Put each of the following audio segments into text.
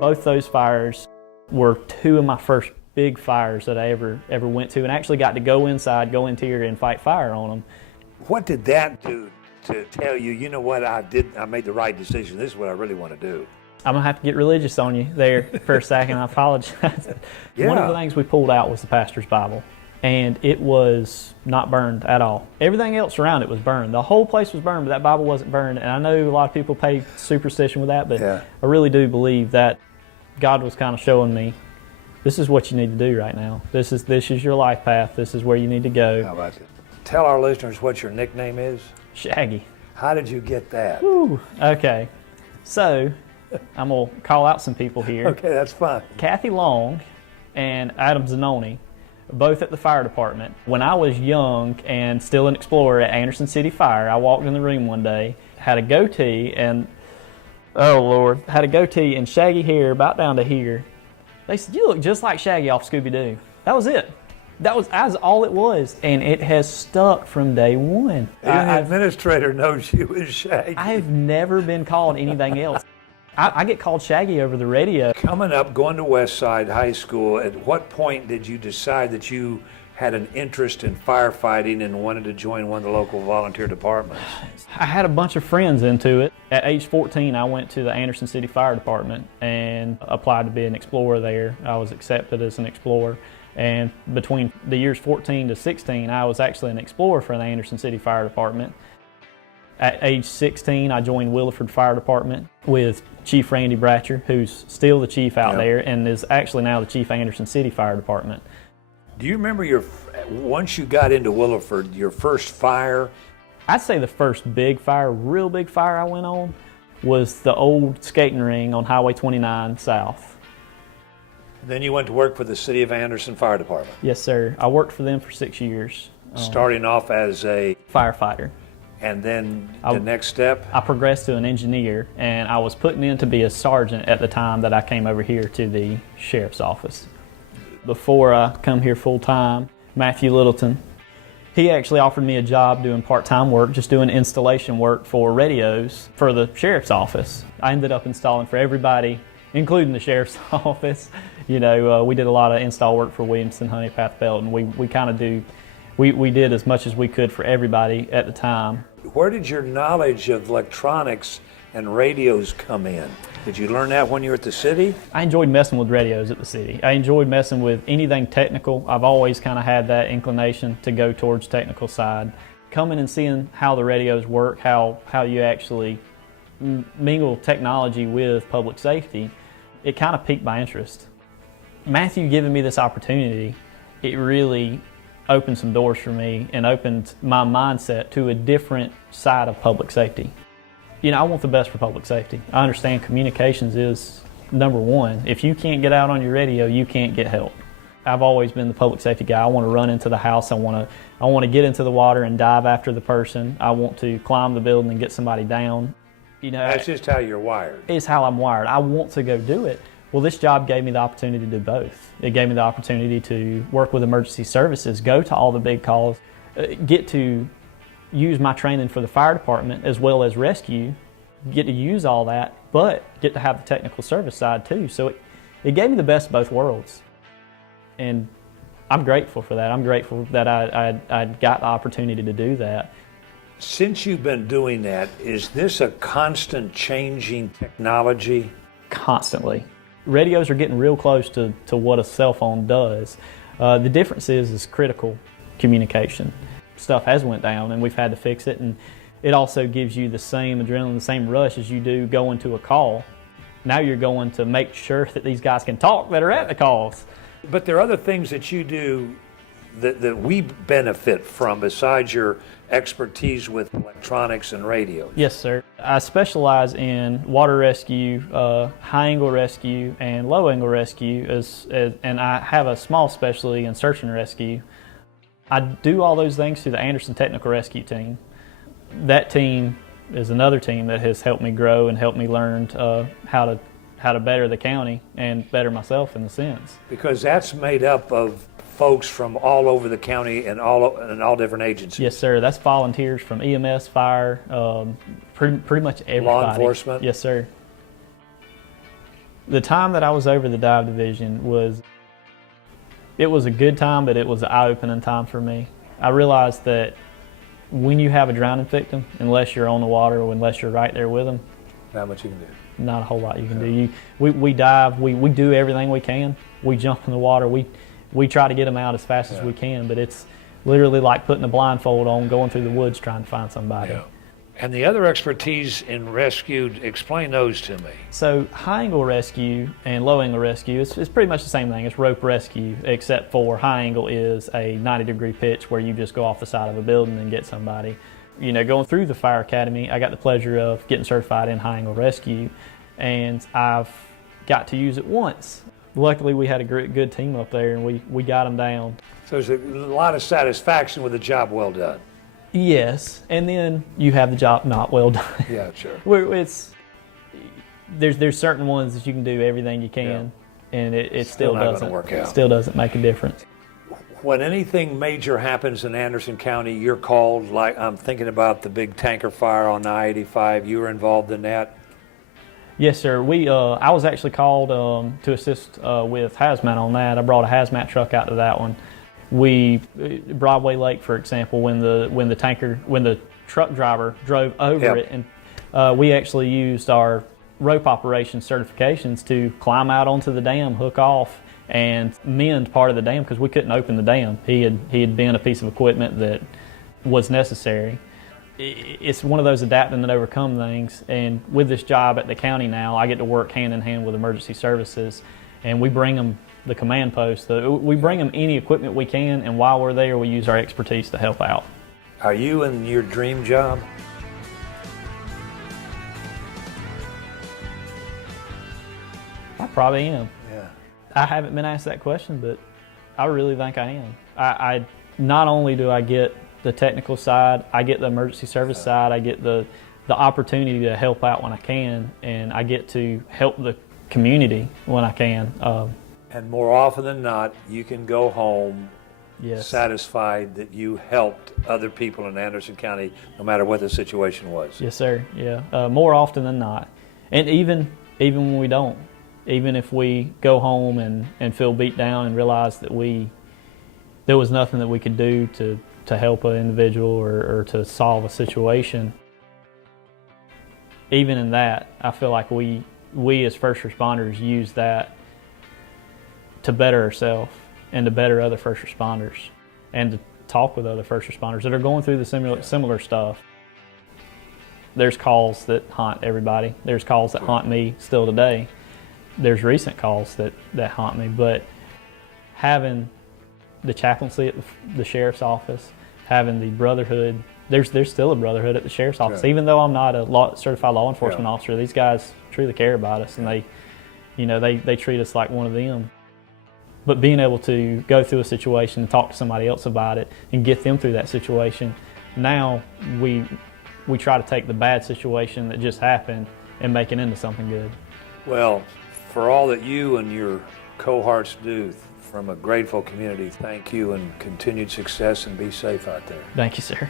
Both those fires were two of my first big fires that I ever went to, and actually got to go inside, go interior, and fight fire on them. What did that do to tell you, you know what, I made the right decision, this is what I really want to do? I'm going to have to get religious on you there for a second, I apologize. Yeah. One of the things we pulled out was the pastor's Bible, and it was not burned at all. Everything else around it was burned. The whole place was burned, but that Bible wasn't burned, and I know a lot of people pay superstition with that, but Yeah. I really do believe that God was kind of showing me, this is what you need to do right now. This is your life path. This is where you need to go. How about it? Tell our listeners what your nickname is. Shaggy. How did you get that? Whew. Okay, so I'm going to call out some people here. Okay, that's fine. Kathy Long and Adam Zanoni, both at the fire department. When I was young and still an explorer at Anderson City Fire, I walked in the room one day, had a goatee, and oh Lord, had a goatee and shaggy hair about down to here. They said, "You look just like Shaggy off Scooby-Doo." That was it. That was all it was, and it has stuck from day one. The administrator knows you as Shaggy. I've never been called anything else. I get called Shaggy over the radio. Coming up, going to Westside High School, at what point did you decide that you had an interest in firefighting and wanted to join one of the local volunteer departments? I had a bunch of friends into it. At age 14, I went to the Anderson City Fire Department and applied to be an explorer there. I was accepted as an explorer. And between the years 14 to 16, I was actually an explorer for the Anderson City Fire Department. At age 16, I joined Williford Fire Department with Chief Randy Bratcher, who's still the chief out there and is actually now the chief of Anderson City Fire Department. Do you remember once you got into Williford, your first fire? I'd say the first big fire, real big fire I went on, was the old skating ring on Highway 29 South. Then you went to work for the City of Anderson Fire Department. Yes, sir. I worked for them for 6 years. Starting off as a firefighter. And then the next step? I progressed to an engineer, and I was putting in to be a sergeant at the time that I came over here to the sheriff's office. Before I come here full time, Matthew Littleton, he actually offered me a job doing part-time work, just doing installation work for radios for the sheriff's office. I ended up installing for everybody, including the sheriff's office. You know, we did a lot of install work for Williamson, Honeypath Belt, and we kind of we did as much as we could for everybody at the time. Where did your knowledge of electronics and radios come in? Did you learn that when you were at the city? I enjoyed messing with radios at the city. I enjoyed messing with anything technical. I've always kind of had that inclination to go towards technical side. Coming and seeing how the radios work, how you actually mingle technology with public safety, it kind of piqued my interest. Matthew giving me this opportunity, it really opened some doors for me and opened my mindset to a different side of public safety. You know, I want the best for public safety. I understand communications is number one. If you can't get out on your radio, you can't get help. I've always been the public safety guy. I want to run into the house. I want to get into the water and dive after the person. I want to climb the building and get somebody down. You know, that's just how you're wired. It's how I'm wired. I want to go do it. Well, this job gave me the opportunity to do both. It gave me the opportunity to work with emergency services, go to all the big calls, get to use my training for the fire department as well as rescue, get to use all that, but get to have the technical service side too. So it gave me the best of both worlds. And I'm grateful for that. I'm grateful that I got the opportunity to do that. Since you've been doing that, is this a constant changing technology? Constantly. Radios are getting real close to what a cell phone does. The difference is critical communication. Stuff has went down and we've had to fix it, and it also gives you the same adrenaline, the same rush as you do going to a call. Now you're going to make sure that these guys can talk that are at the calls. But there are other things that you do that we benefit from besides your expertise with electronics and radios. Yes, sir. I specialize in water rescue, high-angle rescue, and low-angle rescue, and I have a small specialty in search and rescue. I do all those things through the Anderson Technical Rescue Team. That team is another team that has helped me grow and helped me learn how to better the county and better myself in the sense. Because that's made up of folks from all over the county and all different agencies. Yes, sir. That's volunteers from EMS, fire, pretty much everybody. Law enforcement? Yes, sir. The time that I was over the dive division it was a good time, but it was an eye-opening time for me. I realized that when you have a drowning victim, unless you're on the water or unless you're right there with them, Not much you can do. not a whole lot you can do. We dive, we do everything we can. We jump in the water, we try to get them out as fast as we can, but it's literally like putting a blindfold on, going through the woods trying to find somebody. Yeah. And the other expertise in rescue, explain those to me. So high angle rescue and low angle rescue is pretty much the same thing. It's rope rescue, except for high angle is a 90-degree pitch where you just go off the side of a building and get somebody. You know, going through the fire academy, I got the pleasure of getting certified in high angle rescue, and I've got to use it once. Luckily, we had a good team up there, and we got them down. So there's a lot of satisfaction with a job well done. Yes, and then you have the job not well done. Yeah, sure. There's certain ones that you can do everything you can, and it still not doesn't gonna work out. Still doesn't make a difference. When anything major happens in Anderson County, you're called. Like I'm thinking about the big tanker fire on I-85. You were involved in that. Yes, sir. I was actually called to assist with hazmat on that. I brought a hazmat truck out to that one. Broadway Lake, for example, when the truck driver drove over it, and we actually used our rope operation certifications to climb out onto the dam, hook off, and mend part of the dam because we couldn't open the dam. He had bent a piece of equipment that was necessary. It's one of those adapting and overcome things, and with this job at the county now, I get to work hand in hand with emergency services, and we bring them the command post. We bring them any equipment we can, and while we're there, we use our expertise to help out. Are you in your dream job? I probably am. Yeah. I haven't been asked that question, but I really think I am. I not only do I get the technical side, I get the emergency service side, I get the opportunity to help out when I can, and I get to help the community when I can. And more often than not, you can go home satisfied that you helped other people in Anderson County, no matter what the situation was. Yes, sir. Yeah, more often than not. And even when we don't, even if we go home and feel beat down and realize that there was nothing that we could do to help an individual or to solve a situation, even in that, I feel like we as first responders use that to better ourselves and to better other first responders and to talk with other first responders that are going through the similar stuff. There's calls that haunt everybody. There's calls that haunt me still today. There's recent calls that haunt me, but having the chaplaincy at the sheriff's office, having the brotherhood, there's still a brotherhood at the sheriff's office. Right. Even though I'm not a certified law enforcement officer, these guys truly care about us, and they treat us like one of them. But being able to go through a situation and talk to somebody else about it and get them through that situation, now we try to take the bad situation that just happened and make it into something good. Well, for all that you and your cohorts do, from a grateful community, thank you and continued success, and be safe out there. Thank you, sir.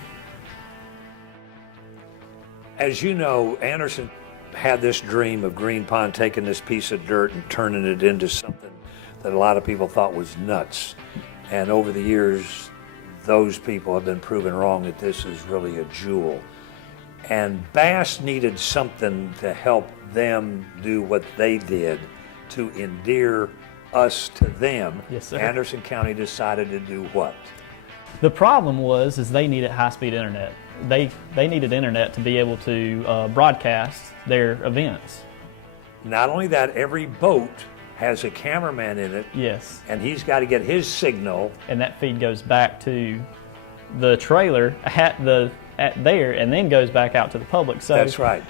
As you know, Anderson had this dream of Green Pond taking this piece of dirt and turning it into something that a lot of people thought was nuts. And over the years, those people have been proven wrong, that this is really a jewel. And Bass needed something to help them do what they did to endear us to them. Yes, sir. Anderson County decided to do what? The problem is they needed high-speed internet. They needed internet to be able to broadcast their events. Not only that, every boat has a cameraman in it. Yes. And he's got to get his signal. And that feed goes back to the trailer at there, and then goes back out to the public. So that's right.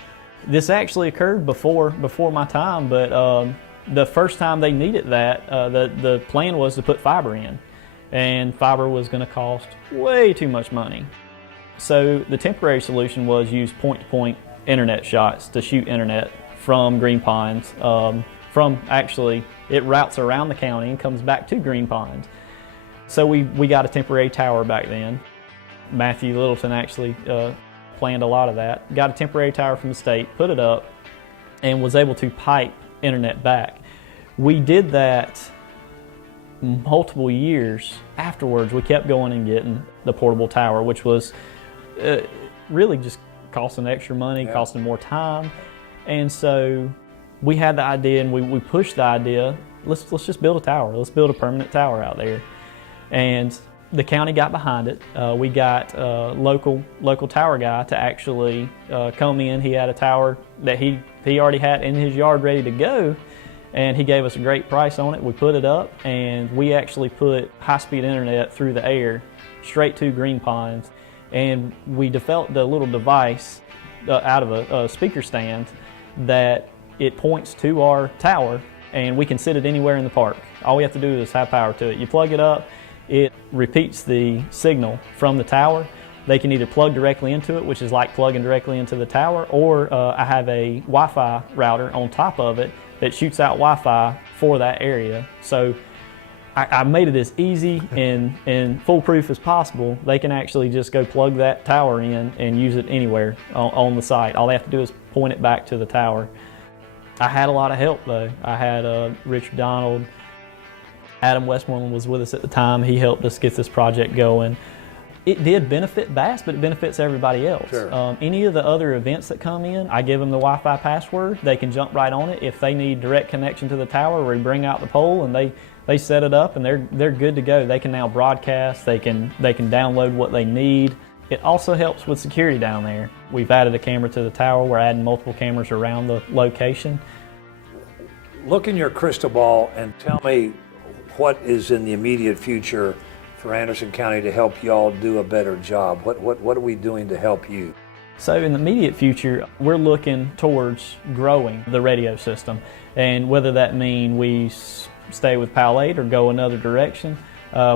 This actually occurred before my time, but the first time they needed that, the plan was to put fiber in, and fiber was going to cost way too much money. So the temporary solution was use point-to-point internet shots to shoot internet from Green Ponds. It routes around the county and comes back to Green Ponds. So we got a temporary tower back then. Matthew Littleton actually planned a lot of that. Got a temporary tower from the state, put it up, and was able to pipe internet back. We did that multiple years afterwards. We kept going and getting the portable tower, which was really just costing extra money, costing more time. And so we had the idea, and we pushed the idea, let's just build a tower. Let's build a permanent tower out there. And the county got behind it. We got a local tower guy to actually come in. He had a tower that he already had in his yard ready to go, and he gave us a great price on it. We put it up, and we actually put high-speed internet through the air straight to Green Ponds. And we developed a little device out of a speaker stand that it points to our tower, and we can sit it anywhere in the park. All we have to do is have power to it. You plug it up, it repeats the signal from the tower. They can either plug directly into it, which is like plugging directly into the tower, or I have a Wi-Fi router on top of it that shoots out Wi-Fi for that area. So I made it as easy and foolproof as possible. They can actually just go plug that tower in and use it anywhere on the site. All they have to do is point it back to the tower. I had a lot of help though. I had Richard Donald, Adam Westmoreland was with us at the time. He helped us get this project going. It did benefit Bass, but it benefits everybody else. Sure. Any of the other events that come in, I give them the Wi-Fi password. They can jump right on it. If they need direct connection to the tower, we bring out the pole and they set it up, and they're good to go. They can now broadcast. They can download what they need. It also helps with security down there. We've added a camera to the tower. We're adding multiple cameras around the location. Look in your crystal ball and tell me what is in the immediate future for Anderson County to help y'all do a better job. What are we doing to help you? So in the immediate future, we're looking towards growing the radio system, and whether that mean we stay with PAL 8 or go another direction,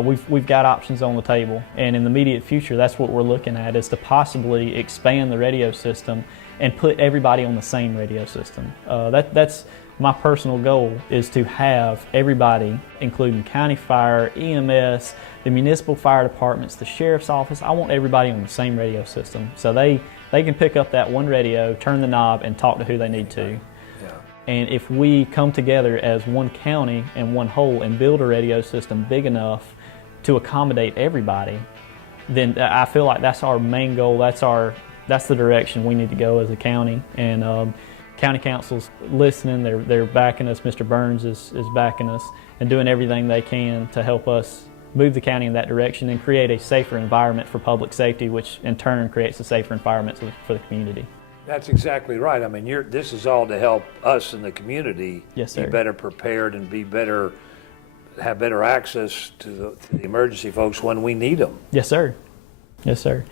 we've got options on the table. And in the immediate future, that's what we're looking at, is to possibly expand the radio system and put everybody on the same radio system. That's my personal goal, is to have everybody, including county fire, EMS, the municipal fire departments, the sheriff's office. I want everybody on the same radio system, so they can pick up that one radio, turn the knob, and talk to who they need to. Yeah. And if we come together as one county and one whole and build a radio system big enough to accommodate everybody, then I feel like that's our main goal. That's the direction we need to go as a county. And county council's listening. They're backing us. Mr. Burns is backing us and doing everything they can to help us move the county in that direction and create a safer environment for public safety, which in turn creates a safer environment for the community. That's exactly right. I mean, this is all to help us in the community Yes, sir. be better prepared and have better access to the emergency folks when we need them. Yes, sir. Yes, sir.